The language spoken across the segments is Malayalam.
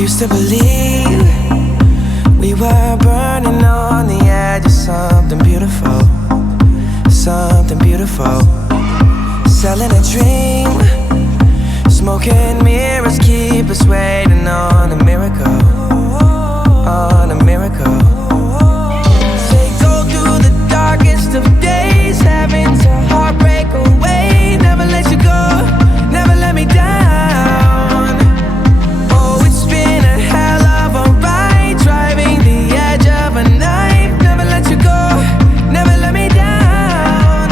used to believe we were burning on the edge of something beautiful, something beautiful. Selling a dream, smoking mirrors keep us waiting on a miracle, on a miracle. Say go through the darkest of days, having to heartbreak away. Never let you go, never let me down. Oh, it's been a hell of a ride, driving the edge of a knife. Never let you go, never let me down.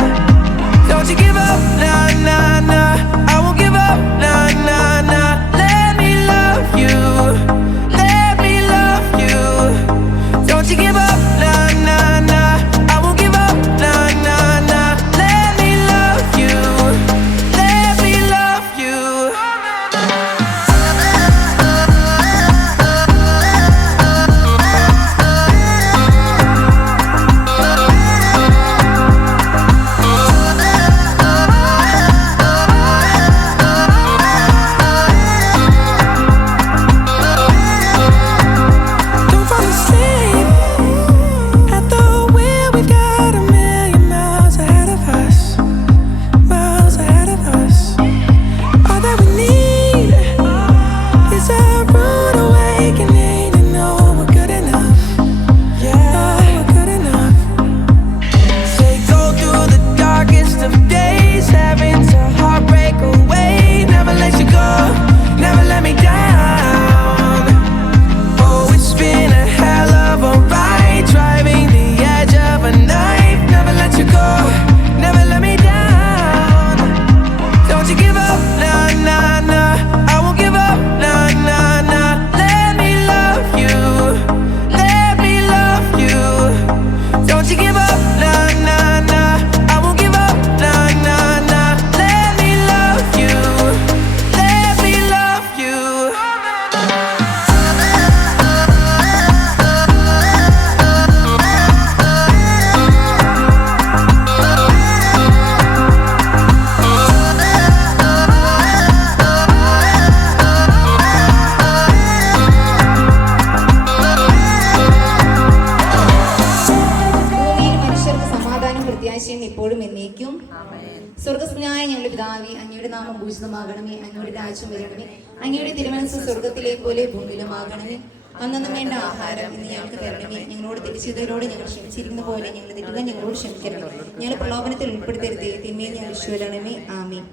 Don't you give up, nah, nah, nah. I won't give up, nah, nah, nah. Let me love you, let me love you. Don't you give up, nah, nah, nah. I won't give up, nah, nah, nah. Let me love you, let me love you. Don't fall asleep at the wheel. We've got a million miles ahead of us, miles ahead of us. All that we need is a rude awakening to know we're good enough. Yeah, we're good enough. Say go through the darkest of days, having to heartbreak away. Never let you go, never let me down. Oh, it's been a hell of a ride, driving the edge of a knife. Never let you go, never let me down. Don't you give up, nah, nah, nah. I won't give up, nah, nah, nah. Let me love you, let me love you. Don't you give up, nah, nah, nah. I won't give up, nah, nah, nah. Let me love you, let me love you. ഭൂമിയിൽ മനുഷ്യർക്ക് സമാധാനം പ്രത്യാശയും ഇപ്പോഴും എന്നേക്കും. സ്വർഗസ്നായ ഞങ്ങളുടെ പിതാവേ, അങ്ങയുടെ നാമം പൂജിതമാകണമേ, അങ്ങയുടെ രാജ്യം വരണമേ, അങ്ങയുടെ തിരുമനസ്സ് സ്വർഗത്തിലെ പോലെ ഭൂമിയിലുമാകണമേ. അന്നു വേണ്ട ആഹാരം ഇന്ന് ഞങ്ങൾക്ക് തരണമേ, ഞങ്ങളോട് തിരിച്ചതരോട് ഞങ്ങൾ ക്ഷമിച്ചിരിക്കുന്ന പോലെ ഞങ്ങളുടെ തെറ്റുകൾ ഞങ്ങളോട് ക്ഷമിക്കണമേ, ഞങ്ങൾ പ്രലോഭനത്തിൽ ഉൾപ്പെടുത്തരുതേ, തിന്മയിൽ ഞങ്ങൾ രക്ഷിക്കണമേ. ആമേൻ.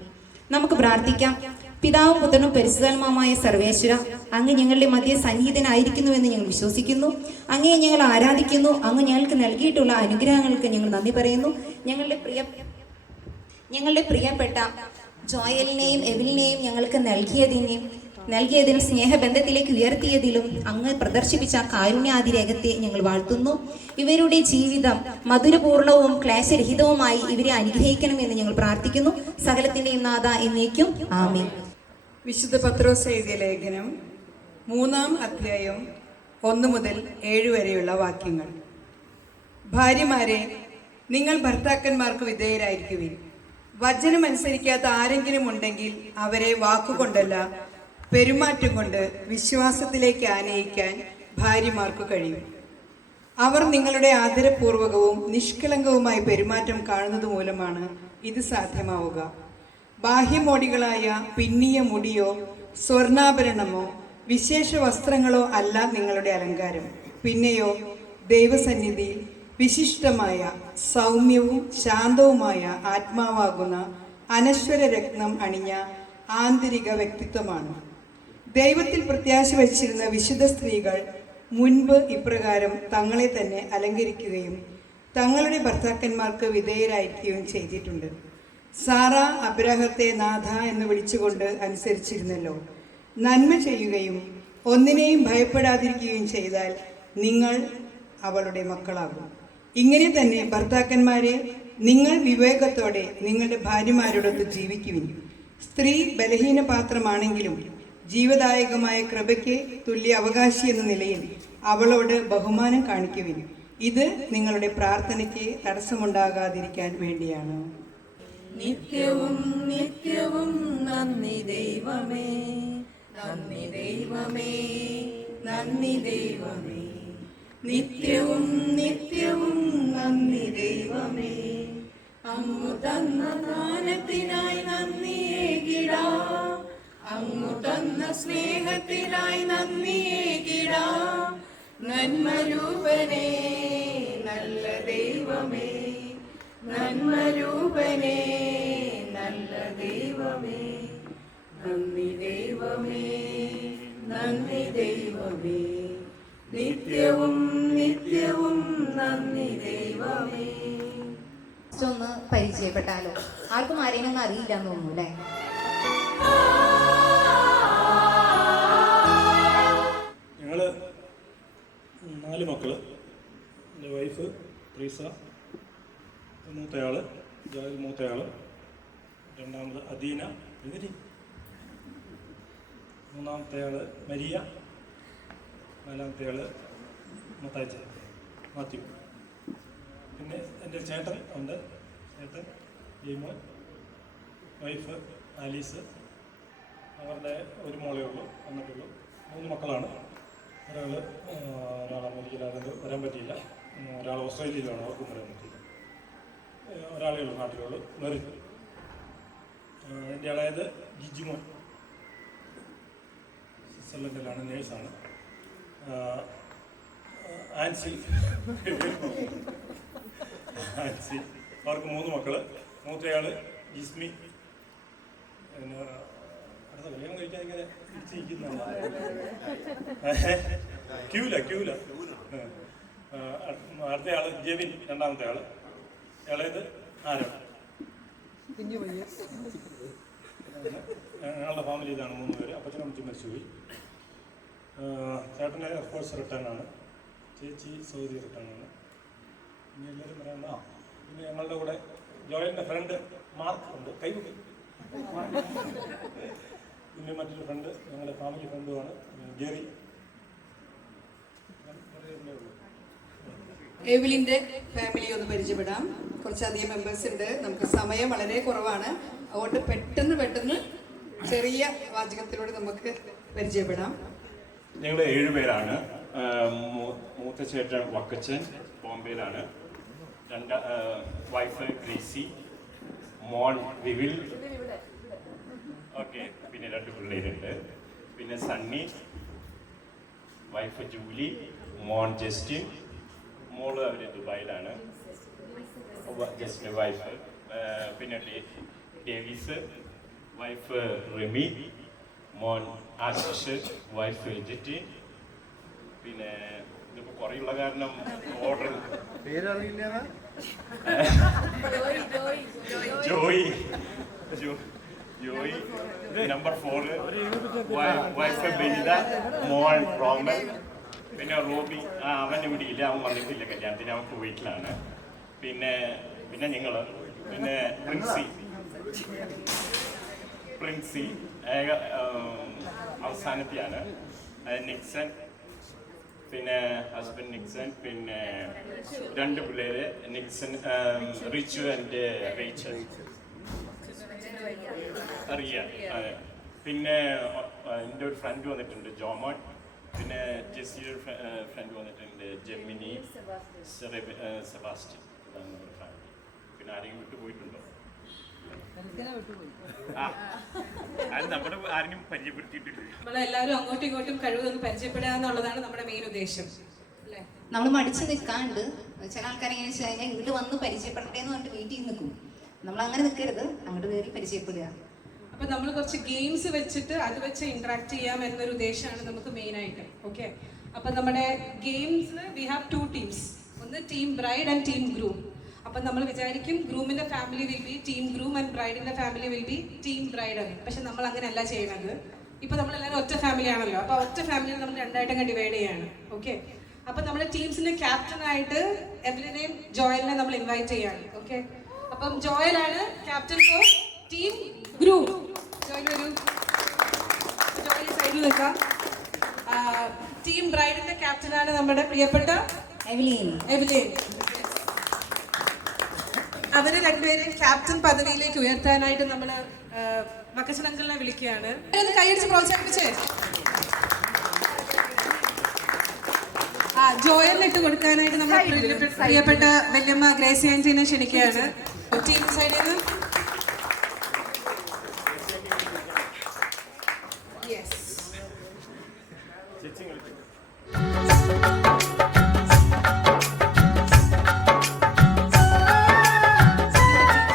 നമുക്ക് പ്രാർത്ഥിക്കാം. പിതാവും പുത്രനും പരിശുദ്ധാത്മാവുമായ സർവേശ്വര, അങ്ങ് ഞങ്ങളുടെ മധ്യ സന്നിഹിതനായിരിക്കുന്നുവെന്ന് ഞങ്ങൾ വിശ്വസിക്കുന്നു. അങ്ങയെ ഞങ്ങൾ ആരാധിക്കുന്നു. അങ്ങ് ഞങ്ങൾക്ക് നൽകിയിട്ടുള്ള അനുഗ്രഹങ്ങൾക്ക് ഞങ്ങൾ നന്ദി പറയുന്നു. ഞങ്ങളുടെ പ്രിയപ്പെട്ട ജോയലിനെയും എവിലിനെയും ഞങ്ങൾക്ക് നൽകിയതിനും സ്നേഹബന്ധത്തിലേക്ക് ഉയർത്തിയതിലും അങ്ങ് പ്രദർശിപ്പിച്ച കാരുണ്യാതിരേകത്തെ ഞങ്ങൾ വാഴ്ത്തുന്നു. ഇവരുടെ ജീവിതം മധുരപൂർണവും ക്ലേശരഹിതവുമായി ഇവരെ അനുഗ്രഹിക്കണമെന്ന് ഞങ്ങൾ പ്രാർത്ഥിക്കുന്നു. സകലത്തിന്റെയും നാഥ എന്നേക്കും. ആമേൻ. വിശുദ്ധ പത്രോസ് എഴുതിയ ലേഖനം 3-ാം അധ്യായം 1 മുതൽ 7 വരെയുള്ള വാക്യങ്ങൾ. ഭാര്യമാരെ, നിങ്ങൾ ഭർത്താക്കന്മാർക്ക് വിധേയരായിരിക്കുവിൻ. വചനം അനുസരിക്കാത്ത ആരെങ്കിലും ഉണ്ടെങ്കിൽ അവരെ വാക്കുകൊണ്ടല്ല പെരുമാറ്റം കൊണ്ട് വിശ്വാസത്തിലേക്ക് ആനയിക്കാൻ ഭാര്യമാർക്ക് കഴിയും. അവർ നിങ്ങളുടെ ആദരപൂർവകവും നിഷ്കളങ്കവുമായ പെരുമാറ്റം കാണുന്നത് മൂലമാണ് ഇത് സാധ്യമാവുക. ബാഹ്യമോടികളായ പിന്നിയ മുടിയോ സ്വർണ്ണാഭരണമോ വിശേഷ വസ്ത്രങ്ങളോ അല്ല നിങ്ങളുടെ അലങ്കാരം. പിന്നെയോ ദൈവസന്നിധിയിൽ വിശിഷ്ടമായ സൗമ്യവും ശാന്തവുമായ ആത്മാവാകുന്ന അനശ്വര രത്നം അണിഞ്ഞ ആന്തരിക വ്യക്തിത്വമാണ്. ദൈവത്തിൽ പ്രത്യാശ വച്ചിരുന്ന വിശുദ്ധ സ്ത്രീകൾ മുൻപ് ഇപ്രകാരം തങ്ങളെ തന്നെ അലങ്കരിക്കുകയും തങ്ങളുടെ ഭർത്താക്കന്മാർക്ക് വിധേയരായിരിക്കുകയും ചെയ്തിട്ടുണ്ട്. സാറ അബ്രാഹത്തെ നാഥ എന്ന് വിളിച്ചുകൊണ്ട് അനുസരിച്ചിരുന്നല്ലോ. നന്മ ചെയ്യുകയും ഒന്നിനെയും ഭയപ്പെടാതിരിക്കുകയും ചെയ്താൽ നിങ്ങൾ അവളുടെ മക്കളാകും. ഇങ്ങനെ തന്നെ ഭർത്താക്കന്മാരെ, നിങ്ങൾ വിവേകത്തോടെ നിങ്ങളുടെ ഭാര്യമാരോടൊത്ത് ജീവിക്കുവിൻ. സ്ത്രീ ബലഹീന പാത്രമാണെങ്കിലും ജീവദായകമായ കൃപയ്ക്ക് തുല്യ അവകാശി എന്ന നിലയിൽ അവളോട് ബഹുമാനം കാണിക്കുവിൻ. ഇത് നിങ്ങളുടെ പ്രാർത്ഥനയ്ക്ക് തടസ്സമുണ്ടാകാതിരിക്കാൻ വേണ്ടിയാണ്. നിത്യവും നിത്യവും നന്ദി ദൈവമേ, നന്ദി ദൈവമേ. നന്ദി ദൈവമേ. നിത്യവും നിത്യവും നന്ദി ദൈവമേ. അങ്ങു തന്ന ദാനത്തിനായി നന്ദിയേകിടാം. അങ്ങു തന്ന സ്നേഹത്തിനായി നന്ദിയേകിടാം. നന്മരൂപനേ നല്ല ദൈവമേ, നന്മരൂപനേ നല്ല ദൈവമേ. നന്ദി ദൈവമേ, നന്ദി ദൈവമേ. നിത്യവും നിത്യവും നന്ദി ദൈവമേ. ഒന്ന് പരിചയപ്പെട്ടാലോ? ആർക്കും ആരെയും ഒന്നും അറിയില്ല എന്ന് തോന്നുന്നു അല്ലേ? ഞങ്ങള് 4 മക്കള്. എൻ്റെ വൈഫ് പ്രീസ, മൂത്തയാള് ജോയൽ, മൂത്തയാള്. രണ്ടാമത് അദീന, മൂന്നാമത്തെയാള് മരിയ, നാലാമത്തെയാള് മുത്താഴ്ച മാത്യു. പിന്നെ എൻ്റെ ചേട്ടൻ ഉണ്ട്, ചേട്ടൻ ലീമോൻ, വൈഫ് ആലീസ്. അവരുടെ ഒരു മോളേ ഉള്ളൂ, വന്നിട്ടുള്ളൂ. 3 മക്കളാണ്. ഒരാൾ അമേരിക്കയിലായത്, വരാൻ പറ്റിയില്ല. ഒരാൾ ഓസ്ട്രേലിയയിലാണ്, അവർക്കും വരാൻ പറ്റിയില്ല. ഒരാളേ ഉള്ളൂ നാട്ടിലുള്ളൂ, മെറിൻ. എൻ്റെ ഇളയത് ജിജിമോൻ, സ്വിറ്റ്സർലൻഡിലാണ്, നേഴ്സാണ്. ആൻസി, ആൻസി. അവർക്ക് 3 മക്കള്. മൂത്തയാള് ജിസ്മി. പിന്നെ അടുത്ത കല്യാണം കഴിക്കാൻ ഇങ്ങനെ തിരിച്ചിരിക്കുന്നതാണ്. ക്യൂല. അടുത്തയാള് ജെവിൻ, രണ്ടാമത്തെ ആള്. ഇളയത് ആരോ. ഞങ്ങളുടെ ഫാമിലി ഇതാണ് 3 പേര്. അപ്പച്ചനും അമ്മച്ചും മരിച്ചുപോയി. ചേട്ടന് എയർഫോഴ്സ് റിട്ടേണാണ്, ചേച്ചി സൗദി റിട്ടേണാണ്. പിന്നെ എല്ലാവരും പറയാനുണ്ട്. പിന്നെ ഞങ്ങളുടെ കൂടെ ജോയലിൻ്റെ ഫ്രണ്ട് മാർക്ക് ഉണ്ട്, കൈകുട്ടി. പിന്നെ മറ്റൊരു ഫ്രണ്ട്, ഞങ്ങളുടെ ഫാമിലി ഫ്രണ്ടുമാണ്, ജെറി. എവിലിൻ്റെ ഫാമിലി ഒന്ന് പരിചയപ്പെടാം. കുറച്ചധികം മെമ്പേഴ്സ് ഉണ്ട്. നമുക്ക് സമയം വളരെ കുറവാണ്, അതുകൊണ്ട് പെട്ടെന്ന് ചെറിയ വാചകത്തിലൂടെ നമുക്ക് പരിചയപ്പെടാം. ഞങ്ങൾ 7 പേരാണ്. മൂത്ത ചേട്ടൻ വക്കച്ചൻ, ബോംബെയിലാണ്. വൈഫ് ഗ്രേസി, മോൻ വിവിൽ. ഓക്കെ. പിന്നെ 2 പിള്ളേരുണ്ട്. പിന്നെ സണ്ണി, വൈഫ് ജൂലി, മോൻ ജസ്റ്റിൻ, മോള് അവർ ദുബായിലാണ്, ജസ്റ്റിൻ്റെ വൈഫ്. പിന്നെ ഡേവിസ്, വൈഫ് റിമി, മോൻ ആശിഷ്, വൈഫ് ജിറ്റി. പിന്നെ ഇതിപ്പോൾ കുറേയുള്ള കാരണം ഓർഡർ ജോയി നമ്പർ 4, വൈഫ് ബെനിത, മോൻ റോമൻ. പിന്നെ റോബി, അവൻ ഇവിടെ ഇല്ല, അവൻ വന്നിട്ടില്ല കല്യാണത്തിന്, അവൻ കുവൈറ്റിലാണ്. പിന്നെ ഞങ്ങൾ. പിന്നെ പ്രിൻസി അവസാനത്തെയാണ്. നിക്സൺ, പിന്നെ ഹസ്ബൻഡ് നിക്സൺ. പിന്നെ 2 പിള്ളേര്, നിക്സൺ, റിച്ചു ആൻഡ് റേച്ചൽ, അറിയാം. പിന്നെ എൻ്റെ ഒരു ഫ്രണ്ട് വന്നിട്ടുണ്ട്, ജോമോൻ. പിന്നെ ജെസ്സിയുടെ ഫ്രണ്ട് വന്നിട്ടുണ്ട്, ജെമിനി, സെബാസ്റ്റ്യൻ. പിന്നെ ആരെങ്കിലും വിട്ടുപോയിട്ടുണ്ടോ? അത് നമ്മുടെ ആരെങ്കിലും പരിചയപ്പെടുത്തിയിട്ടില്ല. നമ്മളെല്ലാവരും അങ്ങോട്ടും ഇങ്ങോട്ടും കഴിവൊന്ന് പരിചയപ്പെടുക എന്നുള്ളതാണ് നമ്മുടെ മെയിൻ ഉദ്ദേശം. നമ്മൾ മടിച്ചു നിൽക്കാണ്ട് ചില ആൾക്കാർ എങ്ങനെ വെച്ച് കഴിഞ്ഞാൽ ഇങ്ങോട്ട് വന്ന് പരിചയപ്പെടട്ടെ എന്ന് പറഞ്ഞിട്ട് വെയിറ്റ് ചെയ്ത് നിൽക്കും. നമ്മൾ അങ്ങനെ നിൽക്കരുത്, അങ്ങോട്ട് കയറി പരിചയപ്പെടുക. അപ്പൊ നമ്മൾ കുറച്ച് ഗെയിംസ് വെച്ചിട്ട് അത് വെച്ച് ഇന്ററാക്ട് ചെയ്യാം എന്നൊരു ഉദ്ദേശമാണ് നമുക്ക് മെയിൻ ആയിട്ട്. ഓക്കെ. അപ്പൊ നമ്മുടെ ഗെയിംസിൽ വി ഹാവ് 2 ടീംസ്. ഒന്ന് team bride and team groom. അപ്പൊ നമ്മൾ വിചാരിക്കും ഗ്രൂമിന്റെ family will be team groom and ബ്രൈഡിന്റെ family will be team bride എന്ന്. പക്ഷെ നമ്മൾ അങ്ങനെയല്ല ചെയ്യുന്നത്. ഇപ്പൊ നമ്മളെല്ലാവരും ഒറ്റ ഫാമിലി ആണല്ലോ. അപ്പൊ ഒറ്റ ഫാമിലിയെ നമ്മൾ 2ആയിട്ടങ്ങ് ഡിവൈഡ് ചെയ്യാണ്. ഓക്കെ. അപ്പൊ നമ്മുടെ ടീംസിന്റെ ക്യാപ്റ്റനായിട്ട് എവലിനെയും ജോയലിനെ നമ്മൾ ഇൻവൈറ്റ് ചെയ്യാണ്. ഓക്കെ. അപ്പം ജോയലാണ് captain for team groom. Joel വരൂ. ജോയൽ സൈഡിൽ നിൽക്കാം. ടീം ബ്രൈഡിന്റെ ക്യാപ്റ്റനാണ് നമ്മുടെ പ്രിയപ്പെട്ട എവലിൻ. അവര് 2 പേരെയും ക്യാപ്റ്റൻ പദവിയിലേക്ക് ഉയർത്താനായിട്ട് നമ്മൾ വക്കച്ചൻ അങ്കിളിനെ വിളിക്കുകയാണ്. കൈയടിച്ച് പ്രോത്സാഹിപ്പിച്ചേ. ജോയലിട്ട് കൊടുക്കാനായിട്ട് നമ്മുടെ പ്രിയപ്പെട്ട വല്യമ്മ ഗ്രേസി ആന്റീനെ ക്ഷണിക്കുകയാണ് ടീം സൈഡിൽ നിന്ന്.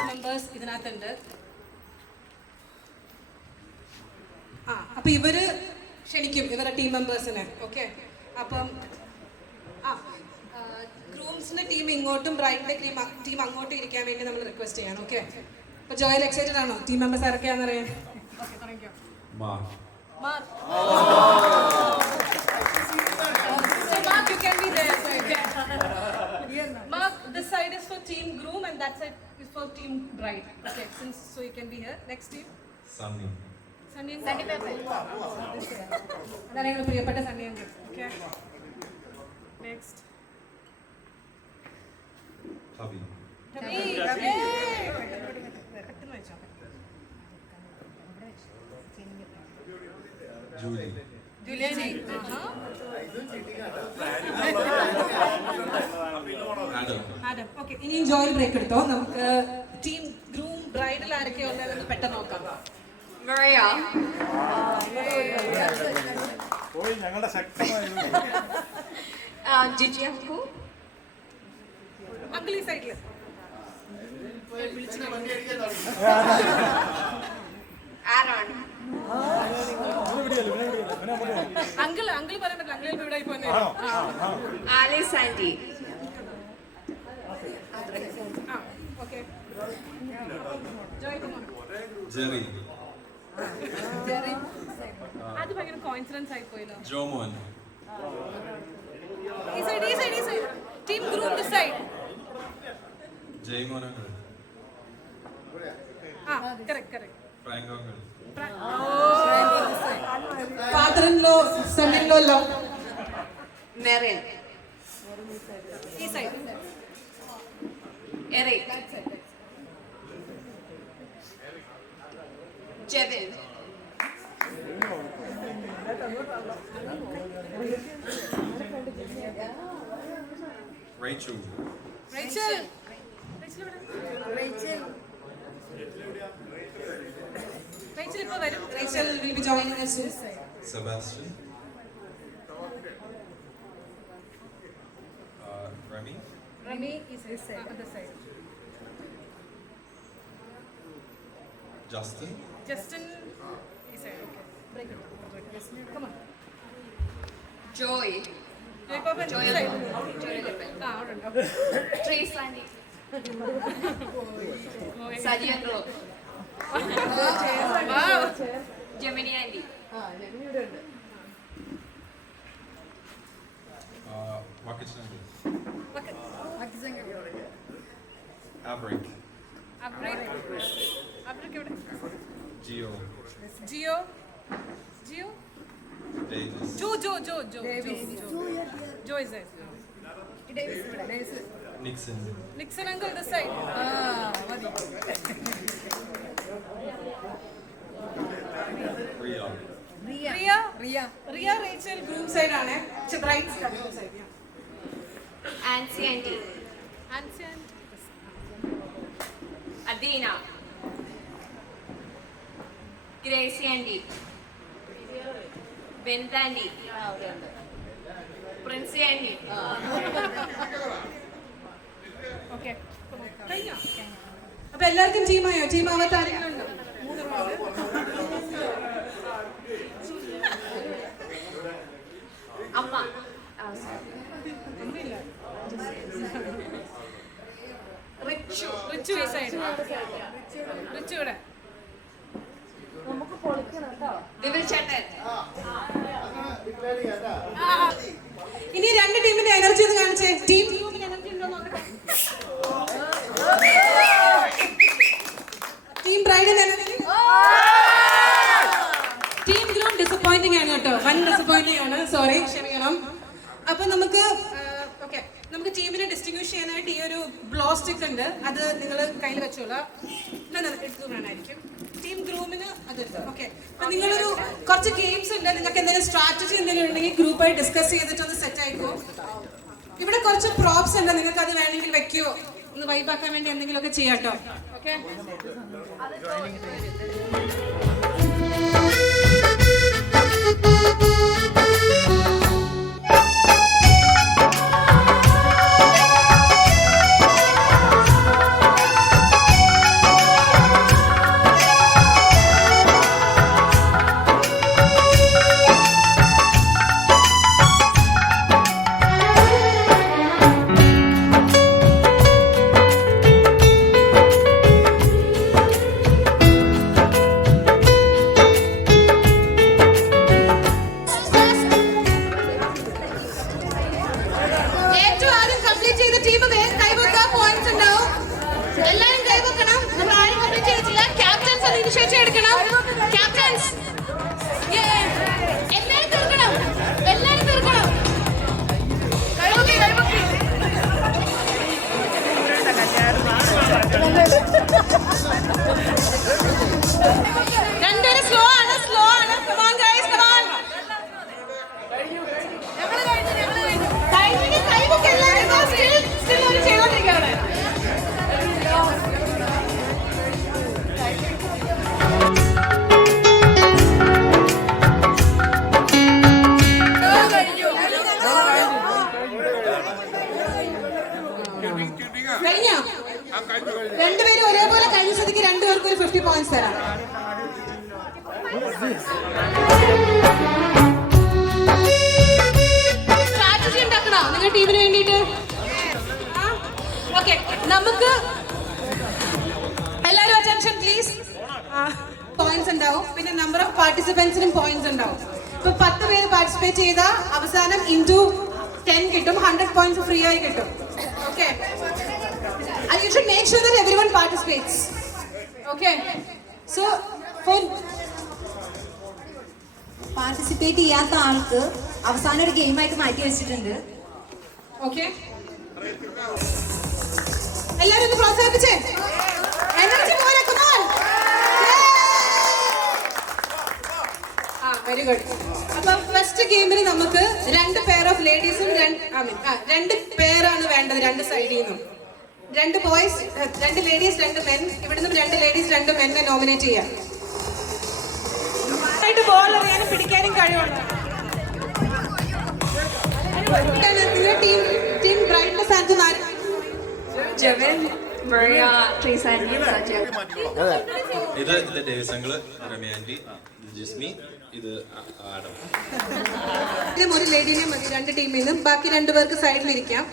മെമ്പേഴ്സ് ഇതിനകത്തുണ്ട്. അപ്പൊ ഇവര് ക്ഷണിക്കും ഇവരുടെ ടീം മെമ്പേഴ്സിനെ. ഓക്കെ, അപ്പം ഗ്രൂംസിന്റെ ടീം ഇങ്ങോട്ടും ബ്രൈഡിന്റെ ടീം അങ്ങോട്ടും ഇരിക്കാൻ വേണ്ടി നമ്മൾ റിക്വസ്റ്റ് ചെയ്യണം. ഓക്കെ, അപ്പൊ ജോയൽ എക്സൈറ്റഡ് ആണോ? ടീം മെമ്പേഴ്സ് ആരൊക്കെയാണെന്ന് അറിയാൻ. Mark, you can be there. Mark, this side is for team groom and that side is for team bride. Okay, so you can be here. Next team. Sunny Pepe. അതാണ് ഞങ്ങൾ പ്രിയപ്പെട്ട Sunny uncle. Okay, next Adam. Okay, ഇനിയും ജോയിൽ ബ്രേക്ക് എടുത്തോ. നമുക്ക് ടീം ഗ്രൂം ബ്രൈഡൽ ആരൊക്കെ ഉള്ളതെന്ന് പെട്ടെന്ന് നോക്കാം. ഞങ്ങളുടെ ശക്തമായ അങ്കിൾ ഈ സൈഡില്. അങ്കിൾ പറയാൻ പറ്റില്ല. അങ്കിൾ ഇവിടെ പോന്നെ. ഓക്കെ, ജോയ് ജെറി. അത് ഭയങ്കര കോയിൻസിഡൻസ് ആയി പോയല്ലോ. ജോമോൻ. ഈ side. Team group this side. Jaimon uncle. Correct. Franco uncle. Father in law, son in law. Merin. ഈ സൈഡ്. എറിക്. Jevin. Rachel ഇപ്പോൾ വരും. Rachel will be joining us soon. Sebastian. Remy is this side. On the side. Justin is here. Okay. Break it. Come on. Joy Papa. Joy Level. Okay. Trace Landy. Sajian Ro. Wow. Gemini Andy. Wakachangu. Abrik. Gio. Davis. Joe. Joe is there. Davis. Nixon uncle this side. Ria Rachel groom side aane. Bride side. Ansi Auntie. Adina. Gracie Andy. Bent Andy. Prince Andy. Okay. അപ്പോൾ എല്ലാവർക്കും ടീമായോ? ടീം ആവാത്ത ആരെങ്കിലും ഉണ്ടോ? അമ്മ അമ്മയില്ല. റിച്ചു ഈ സൈഡ്. റിച്ചു ഇവിടെ. ഇനി രണ്ട് ടീമിന്റെ എനർജി ഒന്ന് കാണിച്ചേ. ടീം എനർജി ഉണ്ടോ നോക്കട്ടെ. ടീം ബ്രൈഡിന്റെ എനർജി. ടീം ഗ്രൂം ഡിസപ്പോയിന്റിംഗ് ആണ് കേട്ടോ. വൻ ഡിസപ്പോയിന്റിംഗ് ആണ്. സോറി, ക്ഷമിക്കണം. അപ്പൊ നമുക്ക് ഓക്കെ നമുക്ക് ടീമിനെ ഡിസ്റ്റിങ്വിഷ് ചെയ്യാനായിട്ട് ഈ ഒരു ബ്ലോ സ്റ്റിക്ക് ഉണ്ട്, അത് നിങ്ങൾ കയ്യിൽ വെച്ചോളാം. എടുത്തു വേണമായിരിക്കും. ടീം ഗ്രൂമിന് അത് ഓക്കെ. അപ്പൊ നിങ്ങളൊരു കുറച്ച് ഗെയിംസ് ഉണ്ട്, നിങ്ങൾക്ക് എന്തെങ്കിലും സ്ട്രാറ്റജി എന്തെങ്കിലും ഉണ്ടെങ്കിൽ ഗ്രൂപ്പായി ഡിസ്കസ് ചെയ്തിട്ട് ഒന്ന് സെറ്റ് ആയിക്കോ. ഇവിടെ കുറച്ച് പ്രോപ്സ് ഉണ്ട്, നിങ്ങൾക്ക് അത് വേണമെങ്കിൽ വെക്കുവോ, ഒന്ന് വൈബാക്കാൻ വേണ്ടി എന്തെങ്കിലുമൊക്കെ ചെയ്യാട്ടോ. ഓക്കെ, രണ്ടുപേരും സ്ലോ ആണ്. Come on guys, come on. കൈവൊക്കെ എല്ലാവരും still ഒരു ചെയ്തോണ്ടിരിക്കുകയാണ്. കഴിഞ്ഞോ? രണ്ടുപേരും ഒരേപോലെ കഴിഞ്ഞ സ്ഥിതിക്ക് രണ്ടുപേർക്കും ഒരു 50 പോയിന്റ്സ് തരാം. സ്ട്രാറ്റജി ഉണ്ടാക്കണോ നിങ്ങളുടെ ടീമിന് വേണ്ടിയിട്ട്? ഓക്കെ, നമുക്ക് എല്ലാവരും അറ്റൻഷൻ പ്ലീസ്. പോയിന്റ്സ് ഉണ്ടാവും, പിന്നെ നമ്പർ ഓഫ് പാർട്ടിസിപ്പൻസിനും പോയിന്റ്സ് ഉണ്ടാവും. ഇപ്പൊ 10 പേര് പാർട്ടിസിപ്പേറ്റ് ചെയ്താൽ അവസാനം ഇൻറ്റു 10 കിട്ടും, 100 പോയിന്റ്സ് ഫ്രീ ആയി കിട്ടും. Okay, and you should make sure that everyone participates. Okay, so for participate ചെയ്യാത്ത ആൾക്ക് അവസാനം ഒരു ഗെയിമായിട്ട് മാറ്റി വെച്ചിട്ടുണ്ട്. ഓക്കെ, എല്ലാവരും ഒന്ന് പ്രോത്സാഹിപ്പിച്ചേ. എനർജി പോലെ, come on. Very good. അപ്പൊ ഫസ്റ്റ് ഗെയിമിന് നമുക്ക് 2 പെയർ ഓഫ് ലേഡീസും 2 പേരാണ് വേണ്ടത്. 2 സൈഡിൽ നിന്നും 2 ബോയ്സ്, 2 ലേഡീസ്, 2 മെൻ. ഇവിടുന്ന് 2 ലേഡീസ് 2 മെന്നെ നോമിനേറ്റ് ചെയ്യാം. ബോൾ എറിയാനും പിടിക്കാനും കഴിവുണ്ട്. നിങ്ങളുടെ ടീം ബ്രൈറ്റിന്റെ സ്ഥാനത്ത് ഇത് ഡേവിസ് അങ്കിള്, രമ്യ ആന്റി, ജിസ്മി, ഇത് ആഡം. ഒരു ലേഡീനെ മതി 2 ടീമിൽ നിന്നും. ബാക്കി 2 പേർക്ക് സൈഡിലിരിക്കാം.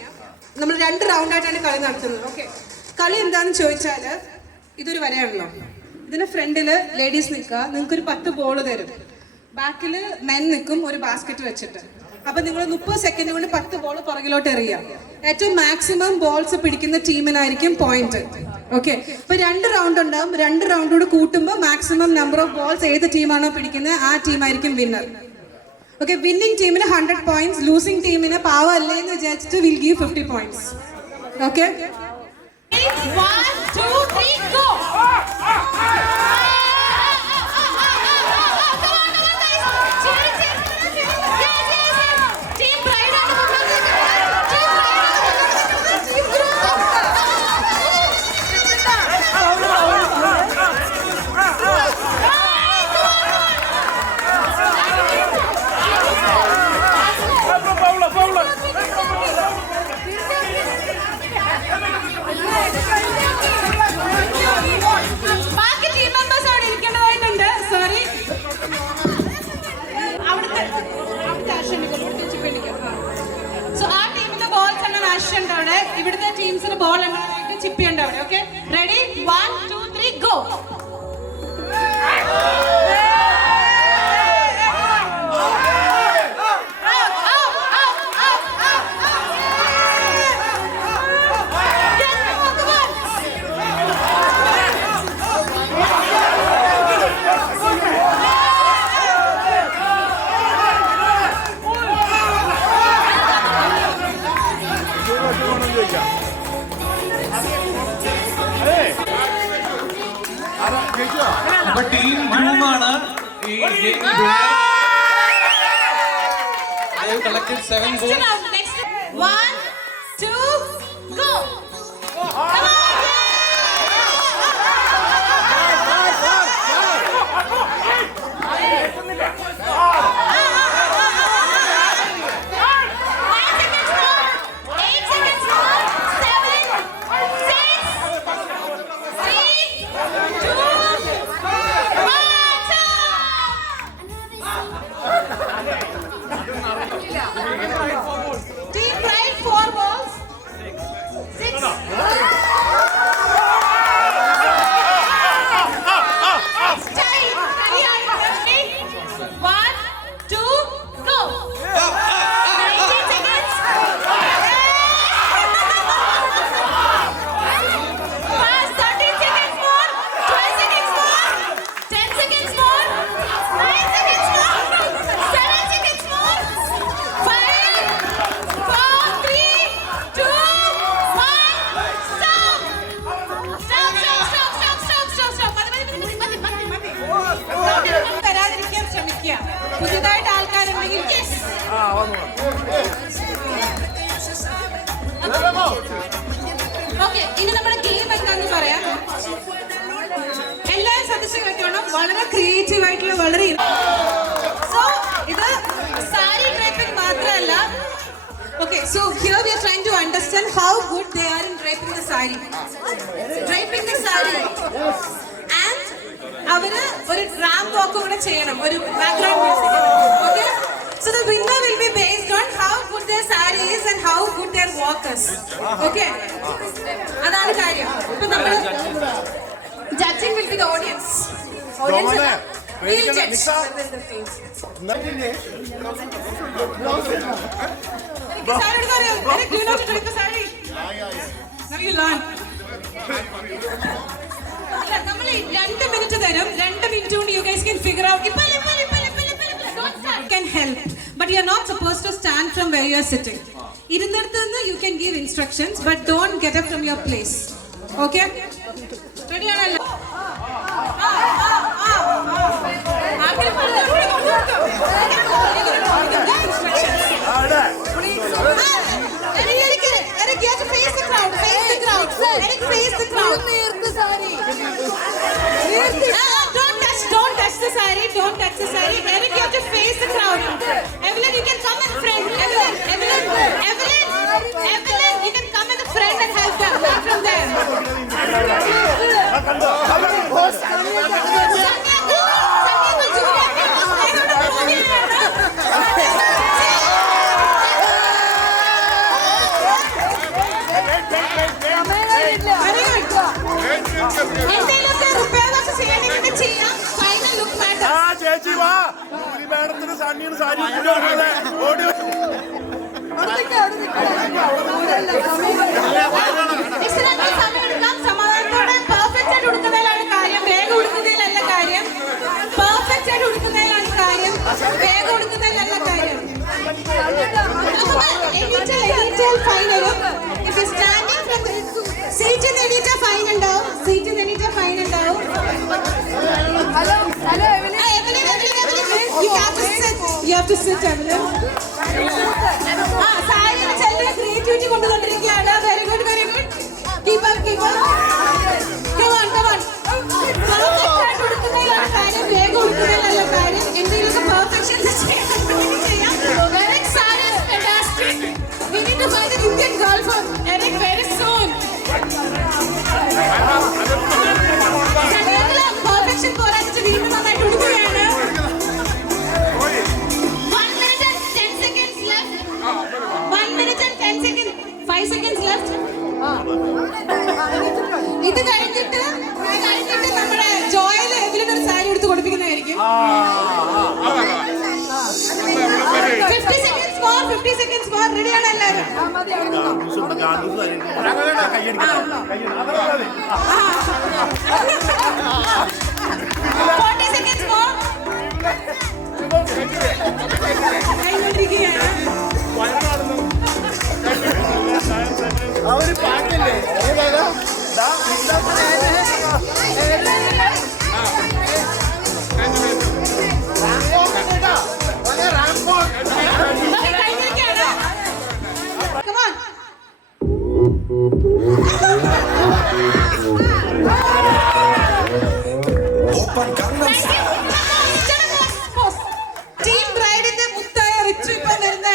നമ്മൾ 2 റൗണ്ടായിട്ടാണ് കളി നടത്തുന്നത്. ഓക്കെ, കളി എന്താണെന്ന് ചോദിച്ചാൽ ഇതൊരു വരയാണല്ലോ. ഇതിന് ഫ്രണ്ടിൽ ലേഡീസ് നിൽക്കുക, നിങ്ങൾക്കൊരു 10 ബോൾ തരും. ബാക്കിൽ മെൻ നിൽക്കും ഒരു ബാസ്ക്കറ്റ് വെച്ചിട്ട്. അപ്പം നിങ്ങൾ 30 സെക്കൻഡ് കൊണ്ട് 10 ബോൾ പുറകിലോട്ട് എറിയാം. ഏറ്റവും മാക്സിമം ബോൾസ് പിടിക്കുന്ന ടീമിനായിരിക്കും പോയിന്റ്. ഓക്കെ, ഇപ്പൊ 2 റൗണ്ട് ഉണ്ടാവും. 2 റൗണ്ടോട് കൂട്ടുമ്പോൾ മാക്സിമം നമ്പർ ഓഫ് ബോൾസ് ഏത് ടീമാണോ പിടിക്കുന്നത് ആ ടീമായിരിക്കും വിന്നർ. ഓക്കെ, വിന്നിംഗ് ടീമിന് 100 പോയിന്റ്സ്, ലൂസിംഗ് ടീമിന് പാവം അല്ലേ എന്ന് വിചാരിച്ചിട്ട് will give 50 points. Okay, 1 2 3 go. ഇവിടുത്തെ ടീംസിന് ബോൾ എണ്ണാനായിട്ട് ചിപ്പി ഉണ്ട് അവിടെ. Okay, ready, 1 2 3 go. Jamie Brand. They have collected 7 votes. Next, 1, 2, go. Come on. Team Pride 4 balls. 6. Time. 1, 2, go. 19 seconds. Fast. 13 seconds more. 12 seconds more. 10 seconds more. 9 seconds more. 7 seconds more. 5, 4, 3, 2, 1. Stop. തരാതിരിക്കാൻ ശ്രമിക്കുക. പുതിയതായിട്ട് ആൾക്കാരുണ്ടെങ്കിൽ ഓക്കെ. ഇനി നമ്മുടെ ഗെയിം എന്താന്ന് പറയാം. എല്ലാവരും ശ്രദ്ധിച്ചു കേട്ടോണം. വളരെ ക്രിയേറ്റീവ് ആയിട്ടുള്ള വളരെ സോ ഇത് സാരി ഡ്രേപ്പിംഗ് മാത്രമല്ല. Okay, so here we are trying to understand how good they are in draping the sari. Draping the sari. And അവര് ഒരു റാമ്പ് വാക്ക് കൂടെ ചെയ്യണം, ഒരു background music. Okay? So the winner will be based on how good their sari is and how good their walk is. Okay? അതാണ് കാര്യം. ഇപ്പൊ നമ്മൾ judging will be the audience. Audience will judge. Eric, do you know to drape a sari? Now you learn. നമ്മൾ 2 മിനിറ്റ് തരും. 2 മിനിറ്റ് കൊണ്ട് you guys can figure out. Can help, but you are not supposed to stand from where you are sitting. ഇരുന്നിടത്ത് നിന്ന് you can give instructions, but don't get up from your place. Okay? Ready ആണല്ലോ? Eric, you have to face the crowd. Face the crowd. Eric, face the crowd. Don't touch the sari. Don't touch the sari. Eric, you have to face the crowd. Evelyn, you can come in front. Evelyn, you can come in the front and help them. Not from there. എന്തെങ്കിലുമൊക്കെ റിപ്പയർ വർക്ക് ചെയ്യണമെങ്കിൽ ചെയ്യാം. Final look matter. ചേച്ചി വാ, മാഡത്തിന് സണ്ണിയാണ് സാരി ഓടി. സമാധാനത്തോടെ പെർഫെക്റ്റ് ആയിട്ട് ഉടുക്കുന്നതിലാണ് കാര്യം, വേഗം ഉടുക്കുന്നതിലല്ല കാര്യം. പെർഫെക്റ്റ് ആയിട്ട് ഉടുക്കുന്നതിലാണ് കാര്യം, വേഗം ഉടുക്കുന്നതിലല്ല കാര്യം. ഫൈനലും if you standing from seat നെനീറ്റ ഫൈൻ ഉണ്ടാവും. സീറ്റ് നെനീറ്റ ഫൈൻ ഉണ്ടാവും. You have to sit, Evelyn. സാരിയുടെ ചെറിയ ക്രിയേറ്റിവിറ്റി കൊണ്ടുകൊണ്ടിരിക്കുകയാണ്. Very good, very good. Keep on. Come on. Perfect ആയിട്ട് ഉടുക്കുന്നതിലാണ് കാര്യം, വേഗം ഉടുക്കുന്നതിലല്ല കാര്യം. എന്തെങ്കിലുമൊക്കെ പെർഫെക്ഷൻ ചെയ്യാം. Eric, saree is fantastic. We need to find an Indian girl for Eric very soon. Perfection പോരാടിച്ച് വീണ്ടും നന്നായിട്ട് ഉടുക്കുകയാണ്. 1 minute and 10 seconds left. 1 minute and 10 seconds. 5 seconds left. ഇത് കഴിഞ്ഞിട്ട് നമ്മുടെ ജോയൽ എവിലും ഒരു സാരി എടുത്ത് കൊടുപ്പിക്കുന്നതായിരിക്കും. 50 seconds more. റെഡിയാണ് എല്ലാവരും? 40 seconds more. അവര് പാട്ടില്ലേ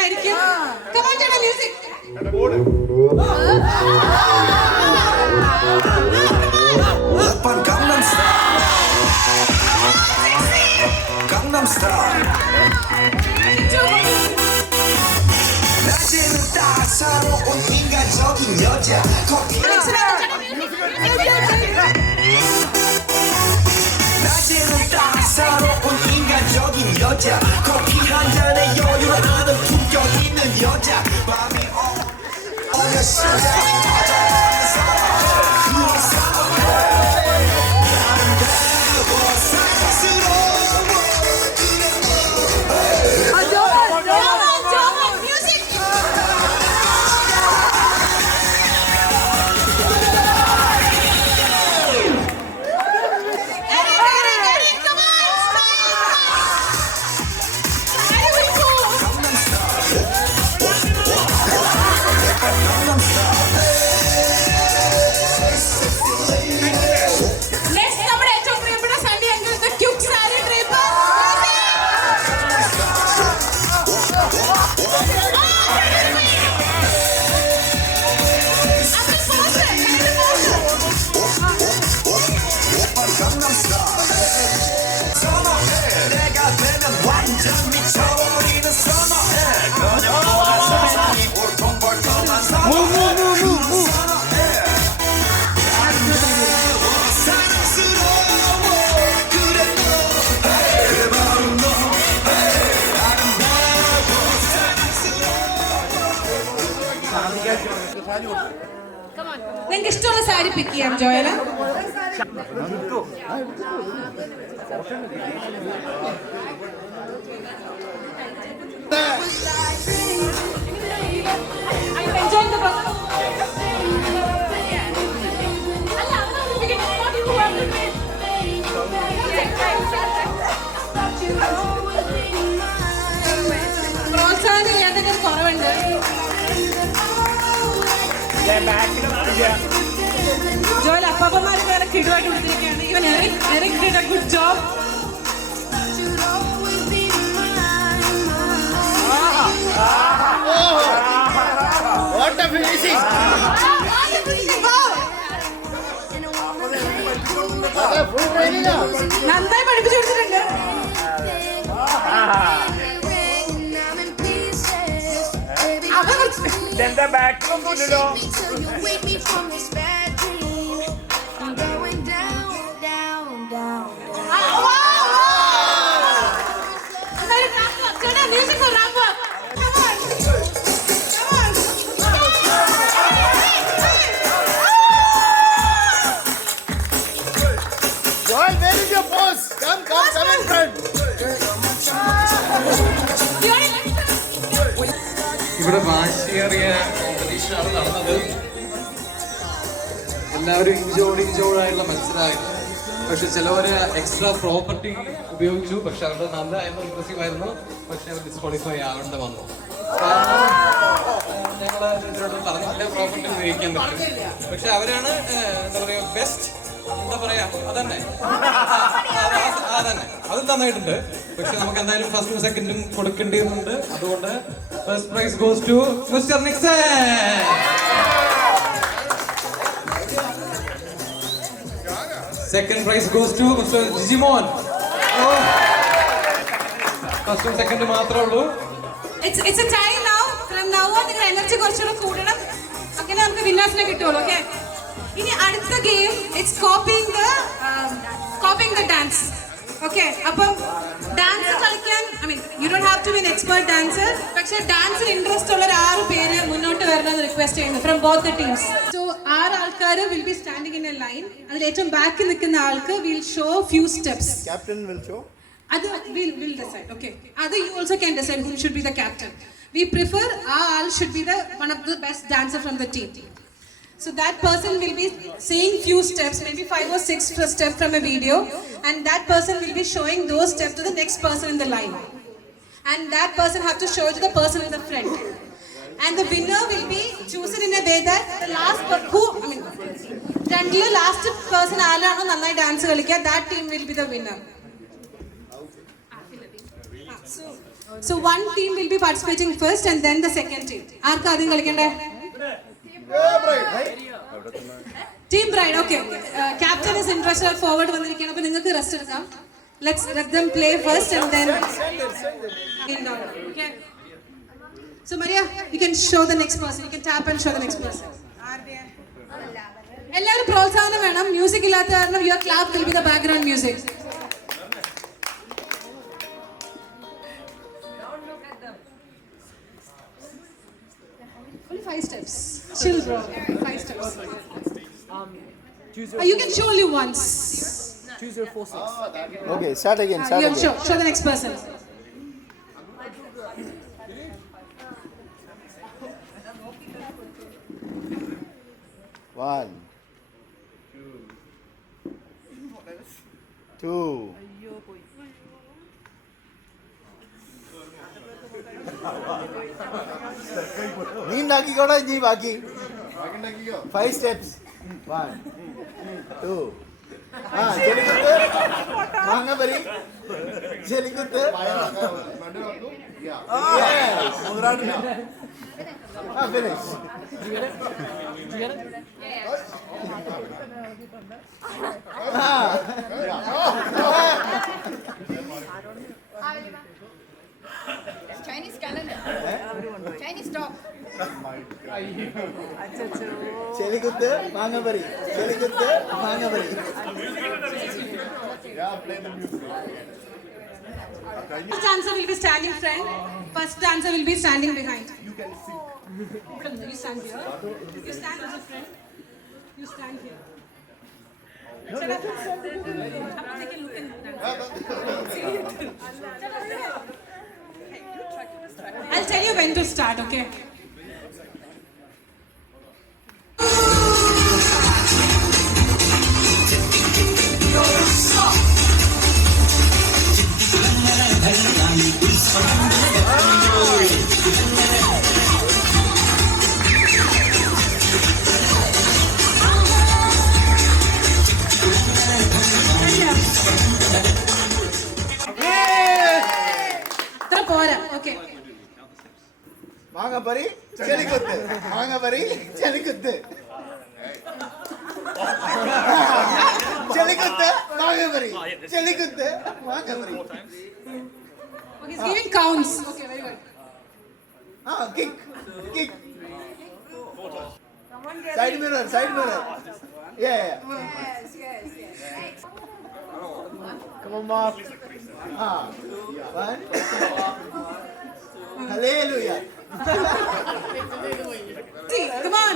ആയിരിക്കും. Come on, ചേട്ടാ, music. Oppan Gangnam Style. Gangnam Style. 낮에는 따사로운 인간적인 여자 커피 낮에는 따사로운 인간적인 여자 커피 한 잔에 여유를 아는 품격 있는 여자 밤이 오면 심장이 터져가는 사람 그런 사람 아름다워 사랑스러워 നിങ്ങൾക്ക് ഇഷ്ടമുള്ള സാരി പിക്ക് ചെയ്യാം ജോയല. പ്രോത്സാഹനം ഇല്ലാത്ത കുറവുണ്ട്. ജോയൽ അപ്പാപ്പന്മാർക്ക് വേറെ കിടുവായിട്ട് കൊടുത്തിരിക്കുകയാണ്. ഇവൻ Eric did a good job. നന്നായി പഠിപ്പിച്ചു കൊടുത്തിട്ടുണ്ട്. എന്താ ബാക്കിലൊന്നുമില്ലല്ലോ. Joel, where is your pose? Come in front. ഇവിടെ വാശിയേറിയ കോമ്പറ്റീഷനാണ് നടന്നത്. എല്ലാവരും ഇഞ്ചോടായുള്ള മത്സരമായിരുന്നു. പക്ഷെ ചിലവര് എക്സ്ട്രാ പ്രോപ്പർട്ടി ഉപയോഗിച്ചു. പക്ഷെ അവരുടെ നല്ലതായിരുന്നു, ഇംപ്രസീവ് ആയിരുന്നു. പക്ഷെ അവർ ഡിസ്ക്വാളിഫൈ ആവേണ്ട വന്നു. ഞങ്ങൾ ഇതിനോട് പറഞ്ഞില്ല പ്രോപ്പർട്ടി ഉപയോഗിക്കാൻ പറ്റും. പക്ഷെ അവരാണ് എന്താ പറയാ ബെസ്റ്റ്, എന്താ പറയാ അതന്നെ അതും തന്നിട്ടുണ്ട്. പക്ഷെ നമുക്ക് എന്തായാലും ഫസ്റ്റും സെക്കൻഡും കൊടുക്കേണ്ടിയിരുന്നുണ്ട്. അതുകൊണ്ട് first prize goes to mister Nixon. Second prize goes to mister Jijimon. ഫസ്റ്റും സെക്കൻഡും മാത്രമേ ഉള്ളൂ. It's a time now. From now on നിങ്ങൾ എനർജി കുറച്ചുകൂടെ കൂടണം. അങ്ങനെ നമുക്ക് വിന്നേഴ്സിനെ കിട്ടുള്ളൂ. ഓക്കെ, ഇനി അടുത്ത game it's copying the dance. Okay, അപ്പം ഡാൻസ് കളിക്കാൻ you don't have to be an expert dancer. പക്ഷേ ഡാൻസിൽ ഇൻട്രസ്റ്റ് ഉള്ള ഒരു 6 പേര് മുന്നോട്ട് വരണമെന്ന് റിക്വസ്റ്റ് ചെയ്യുന്നു from both the teams. So 6 ആൾക്കാർ will be standing in A line. അതിൽ ഏറ്റവും ബാക്കിൽ നിൽക്കുന്ന ആൾക്ക് will show few steps. Captain will show. Adu we'll decide. Okay, Adu you also can decide who should be the captain. We prefer Al should be the one of the best dancer from the team. So that person will be saying few steps, maybe 5 or 6 steps from a video, and that person will be showing those steps to the next person in the line, and that person have to show it to the person in the front, and the winner will be chosen in a way that the last last person ആരാണോ നന്നായി ഡാൻസ് കളിക്കുക that team will be the winner. So one team will be participating first and then the second team. ആർക്കാ ആദ്യം കളിക്കണ്ടേ? Team Bride, okay. Captain is interested forward വന്നിരിക്കുകയാണ്. അപ്പോൾ നിങ്ങൾക്ക് റെസ്റ്റ് എടുക്കാം. Let's let them play first and then okay. So Maria, you can show the next person. You can tap and show the next person. എല്ലാവരും പ്രോത്സാഹനം വേണം. മ്യൂസിക് ഇല്ലാത്ത കാരണം your clap will be the background music. Only 5 steps. Chill, bro. 5 steps. You can show only once. 2046. Okay, start again. Show the next person. One, two. നീ ഉണ്ടാക്കിക്കോടാ ഇനി ബാക്കി 5 steps. 1, 2. ചെലിക്കുത്ത് മാങ്ങപരി ചെലിക്കുത്ത് finish. Chinese calendar. Chinese top. ചെലിക്കുത്ത് മാങ്ങപരി ചെലിക്കുത്ത് മാങ്ങപരി. First dancer will be standing front. First dancer will be standing behind. You stand here. You stand in the front. You stand here. Take a look and I'll tell you when to start, okay? Okay. മാങ്ങപരി ചെലിക്കുത്ത് മാങ്ങപരി ചെലിക്കുത്ത് ചെലിക്കുത്ത് മാങ്ങപരി ചെലിക്കുത്ത് മാങ്ങപരി. He's giving counts. Okay, very good. Kick. Side mirror. Yeah. Yes. Come on, Mark. 1. Hallelujah. See, come on.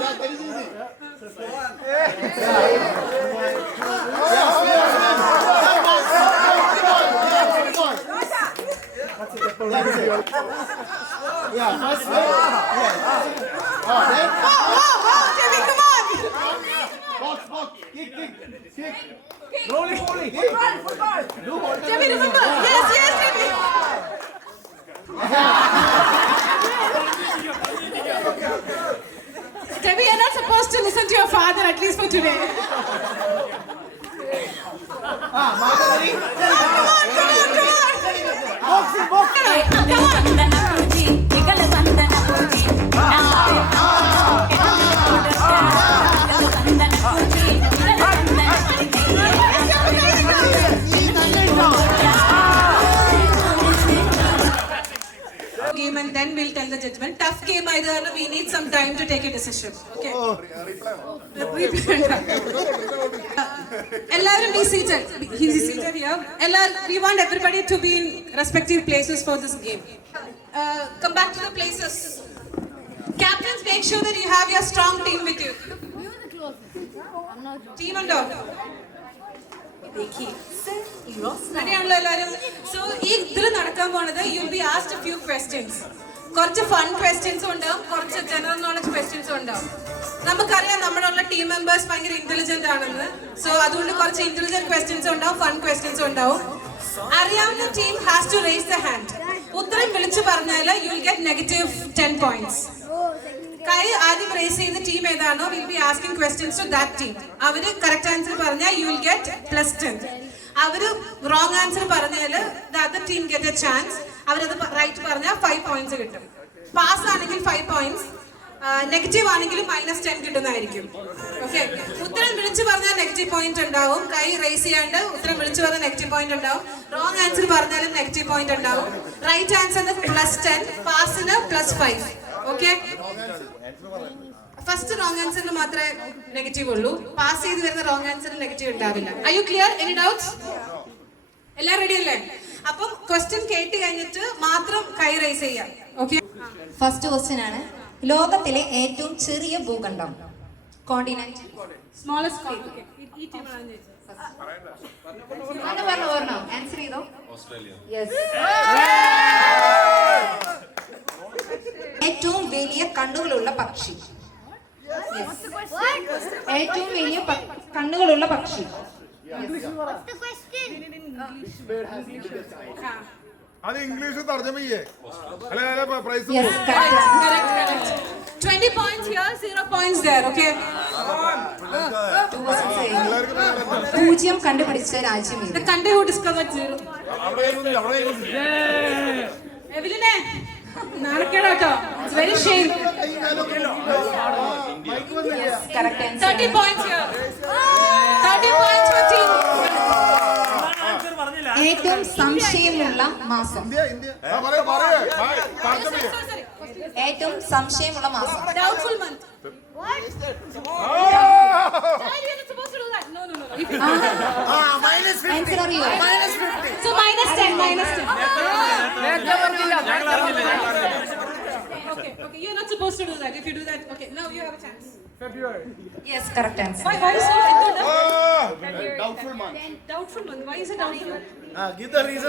Yeah, first way. Yes. Then. Oh, Debbie, come on. Box. Kick. Rolling. Football. Debbie, remember. Yes, Debbie. Debbie, you're not supposed to listen to your father, at least for today. Margaret. Come on. Box. Game and then we'll tell the judgment. Tough game either. We need some time to take a decision. Okay. എല്ലാവരും be seated. He's seated here. We want everybody to be in respective places for this game. Come back to the places. Captains, make sure that you have your strong team with you. Team undo. Ready എല്ലാവരും. So ഈ ഇതിൽ നടക്കാൻ പോണത് you will be asked a few questions. കുറച്ച് ഫൺ ക്വസ്റ്റ്യൻസ് ഉണ്ടാവും, കുറച്ച് ജനറൽ നോളജ് ക്വസ്റ്റ്യൻസ് ഉണ്ടാവും. നമുക്കറിയാം നമ്മുടെ ടീം മെമ്പേഴ്സ് ഭയങ്കര ഇന്റലിജന്റ് ആണെന്ന്. സോ അതുകൊണ്ട് കുറച്ച് ഇന്റലിജന്റ് ക്വസ്റ്റ്യൻസ് ഉണ്ടാവും, ഫൺ ക്വസ്റ്റ്യൻസ് ഉണ്ടാവും. അറിയാവുന്ന team has to raise the hand. ഉത്തരം വിളിച്ചു പറഞ്ഞാൽ യു വിൽ ഗെറ്റ് -10 points. കൈ ആദ്യം റേസ് ചെയ്യുന്ന ടീം ഏതാണോ will be asking questions to that team. അവര് കറക്റ്റ് ആൻസർ പറഞ്ഞാൽ യു വിൽ ഗെറ്റ് +10. അവര് റോങ് ആൻസർ പറഞ്ഞാൽ the other team get a chance. അവരത് റൈറ്റ് പറഞ്ഞാൽ 5 പോയിന്റ്സ് കിട്ടും. പാസ് ആണെങ്കിൽ 5 പോയിന്റ്സ്, നെഗറ്റീവ് ആണെങ്കിലും -10 കിട്ടുന്നതായിരിക്കും. ഓക്കെ, ഉത്തരം വിളിച്ചു പറഞ്ഞാൽ നെഗറ്റീവ് പോയിന്റ് ഉണ്ടാവും. കൈ റേസ് ചെയ്യാണ്ട് ഉത്തരം വിളിച്ചു പറഞ്ഞാൽ നെഗറ്റീവ് പോയിന്റ് ഉണ്ടാവും. റോങ് ആൻസർ പറഞ്ഞാലും നെഗറ്റീവ് പോയിന്റ് ഉണ്ടാവും. റൈറ്റ് ആൻസറിന് +10, പാസിന് +5. ഓക്കെ, ഫസ്റ്റ് റോങ് ആൻസറിന് മാത്രമേ നെഗറ്റീവ് ഉള്ളൂ. പാസ് ചെയ്ത് വരുന്ന റോങ് ആൻസറിന് നെഗറ്റീവ് ഉണ്ടാവില്ല. Are you clear? Any doubts? എല്ലാം റെഡി അല്ലേ? അപ്പം ക്വസ്റ്റ്യൻ കേട്ട് കഴിഞ്ഞിട്ട് മാത്രം കൈ റേസ് ചെയ്യാം. ഓക്കെ, ഫസ്റ്റ് ക്വസ്റ്റ്യൻ ആണ്, ലോകത്തിലെ ഏറ്റവും ചെറിയ ഭൂഖണ്ഡം? കോണ്ടിനെന്റ്. സ്മോളസ്റ്റ് ഓക്കെ, ഈ ടീമാണ് പറഞ്ഞോ ആൻസർ ചെയ്തോ. ഓസ്ട്രേലിയ. യെസ്. ഏറ്റവും വലിയ കണ്ണുകളുള്ള പക്ഷി? ഏറ്റവും വലിയ കണ്ണുകളുള്ള പക്ഷി? അത് ഇംഗ്ലീഷ് തർജ്ജമ ചെയ്യേ. Prize 20 points here, 0 points there. Okay. 0 കണ്ടുപിടിച്ച രാജ്യം The country who discovered 0. എവിലിനെ നാണക്കേടാട്ടോ. It's very shame. correct answer. 30 points here. 30 points for team. ഏറ്റവും സംശയമുള്ള മാസം? ഏറ്റവും സംശയമുള്ള മാസം? Doubtful month. What? You're not supposed to do that. No. Answer അറിയോ? So -10. Okay. You're not supposed to do that. If you do that, okay. Now you have a chance. Yes, correct answer. Why is it doubtful month? Doubtful month. Why is it doubtful month? give the reason.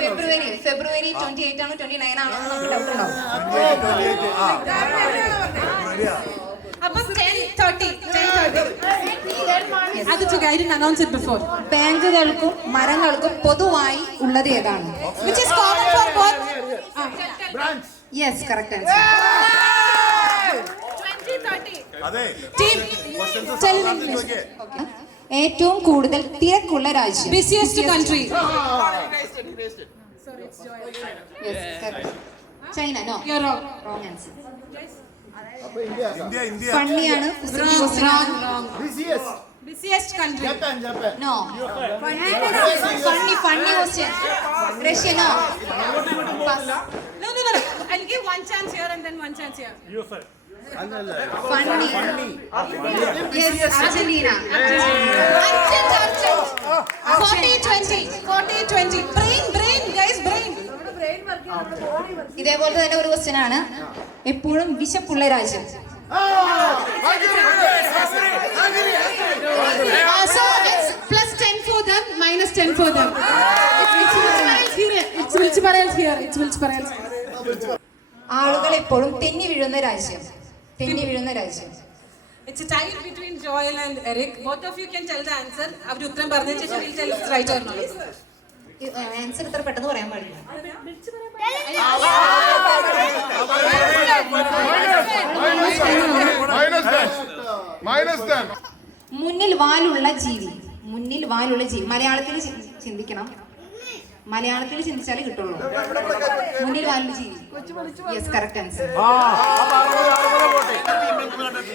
ഫെബ്രുവരി 28 ആണോ 29 ആണോ നമുക്ക് ഡൗട്ട് ഉണ്ടാവും. About 10:30. അത് I didn't announce it before. ബാങ്കുകൾക്കും മരങ്ങൾക്കും പൊതുവായി ഉള്ളത് ഏതാണ്? Which is common for both. Branch. Yes, correct answer. 20:30. അതെ. Team. Tell in English. Okay. ഏറ്റവും കൂടുതൽ തിരക്കുള്ള രാജ്യം? Busiest country. Yes, correct. China. No. You're wrong. Wrong answer. India. ഫണ്ണിയാണ്. Wrong. Busiest country. Japan. No. Funny question. Russia. No. No. I'll give one chance here and then one chance here. Funny. Yes, Argentina. Argent. 40-20. Brain, guys, brain. ഇതേപോലെ തന്നെ ഒരു ക്വസ്റ്റ്യൻ ആണ്, എപ്പോഴും വിശപ്പുള്ള രാജ്യം? So it's +10 for them, -10 for them. It's Vilchiparels here. ആളുകൾ എപ്പോഴും തെന്നി വീഴുന്ന രാജ്യം? It's a tie between Joel and Eric. Both of you can tell the answer. അവർ ഉത്തരം പറഞ്ഞ ശേഷം we'll tell it's right or not. Answer ഇത്ര പെട്ടെന്ന് പറയാൻ പാടില്ല. -10. മുന്നിൽ വാലുള്ള ജീവി? മലയാളത്തിൽ ചിന്തിക്കണം. മലയാളത്തിൽ ചിന്തിച്ചാലേ കിട്ടുള്ളൂ. മുന്നിൽ വാലുള്ള ജീവി? Yes, correct answer.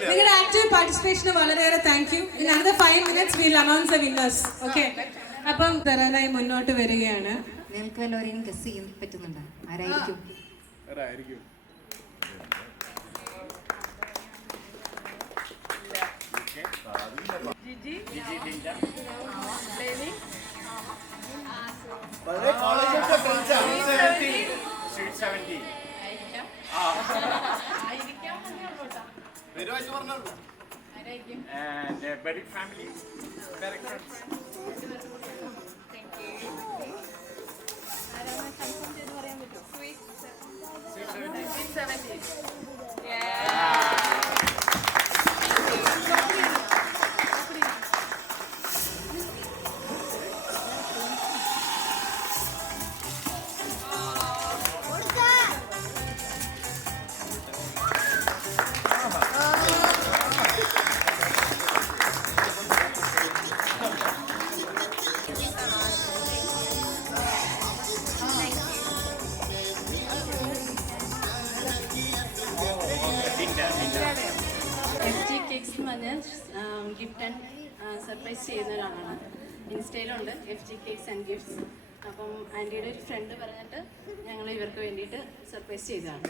നിങ്ങളുടെ ആക്റ്റീവ് പാർട്ടിസിപ്പേഷന് വളരെയേറെ thank you. In another 5 minutes we'll announce the winners. Okay. അപ്പം തരാനായി മുന്നോട്ട് വരികയാണ്. നിങ്ങൾക്ക് വല്ലവരെയും ഗസ് ചെയ്യാൻ പറ്റുന്നുണ്ടോ? ആരായിരിക്കും? And Beric family. Beric friends. Sweet 70. Joicy മഞ്ഞൾ ഗിഫ്റ്റ് ആൻഡ് സർപ്രൈസ് ചെയ്യുന്ന ഒരാളാണ്. ഇൻസ്റ്റയിലുണ്ട് FG കേക്ക്സ് ആൻഡ് ഗിഫ്റ്റ്സ്. അപ്പം ആൻറ്റിയുടെ ഒരു ഫ്രണ്ട് പറഞ്ഞിട്ട് ഞങ്ങൾ ഇവർക്ക് വേണ്ടിയിട്ട് സർപ്രൈസ് ചെയ്തതാണ്.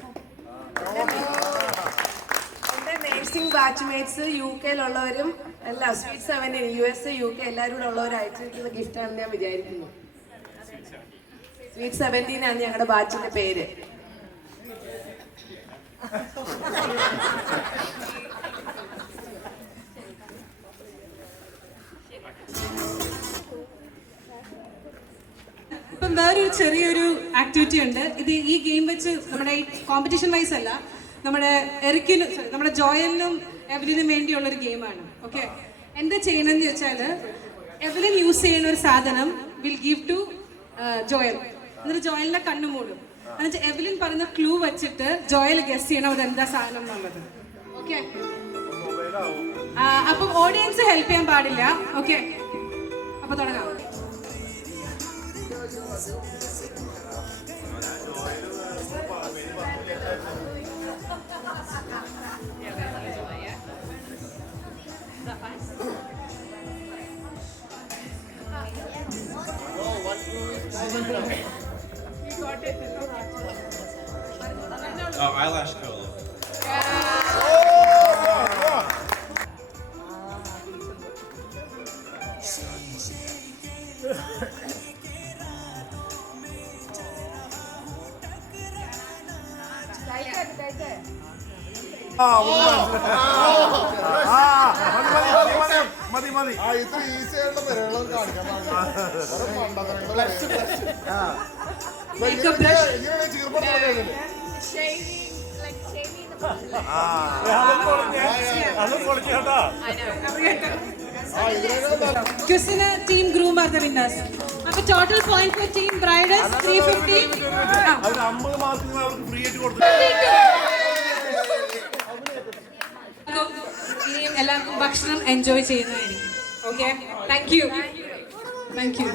എൻ്റെ നേഴ്സിംഗ് ബാച്ച്മേറ്റ്സ് UK-യിലുള്ളവരും എല്ലാം സ്വീറ്റ് 17 US UK എല്ലാവരും കൂടെ ഉള്ളവരായിട്ടുള്ള ഗിഫ്റ്റാണെന്ന് ഞാൻ വിചാരിക്കുന്നു. സ്വീറ്റ് 17 ആണ് ഞങ്ങളുടെ ബാച്ചിന്റെ പേര്. ഇപ്പം വേറൊരു ചെറിയൊരു ആക്ടിവിറ്റി ഉണ്ട്. ഇത് ഈ ഗെയിം വെച്ച് നമ്മുടെ ഈ കോമ്പറ്റീഷൻ വൈസ് അല്ല, നമ്മുടെ എറിക്കിനും നമ്മുടെ ജോയലിനും എവലിനും വേണ്ടിയുള്ളൊരു ഗെയിമാണ്. ഓക്കെ, എന്താ ചെയ്യണമെന്ന് ചോദിച്ചാൽ എവലിൻ യൂസ് ചെയ്യുന്ന ഒരു സാധനം വിൽ ഗീവ് ടു ജോയൽ. എന്നിട്ട് ജോയലിന്റെ കണ്ണു മൂടും. എന്നിട്ട് എവലിൻ പറയുന്ന ക്ലൂ വെച്ചിട്ട് ജോയൽ ഗസ് ചെയ്യണം അത് എന്താ സാധനം എന്നുള്ളത്. ഓക്കെ, അപ്പം ഓഡിയൻസ് ഹെൽപ്പ് ചെയ്യാൻ പാടില്ല. ഓക്കെ, അപ്പൊ തുടങ്ങാം. Eyelash color. മതി മതി ഇത്ര ഈസി ആയിട്ടുള്ള പരിപാടികൾ കാണിക്കാൻ ക്വിസിന് team groom are the winners. അപ്പൊ total point for team bride 350. അവർ 50 മാർക്കിന് അവർക്ക് ഫ്രീ ആയിട്ട് കൊടുത്തു. ഇനിയും എല്ലാവർക്കും ഭക്ഷണം എൻജോയ് ചെയ്യുന്നതായിരിക്കും. Okay, thank you. Thank you.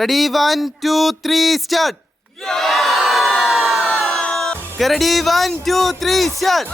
Ready, 1, 2, 3, start. Ready, 1, 2, 3, start.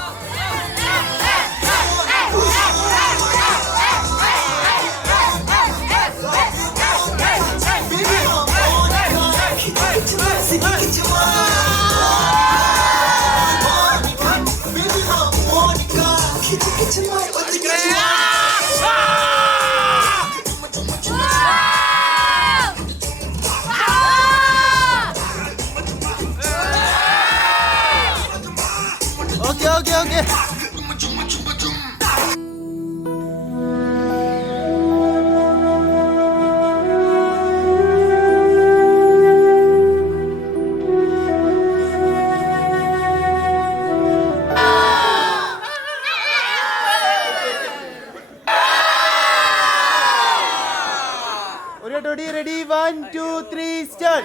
Okay. Ready, 1, 2, 3, start.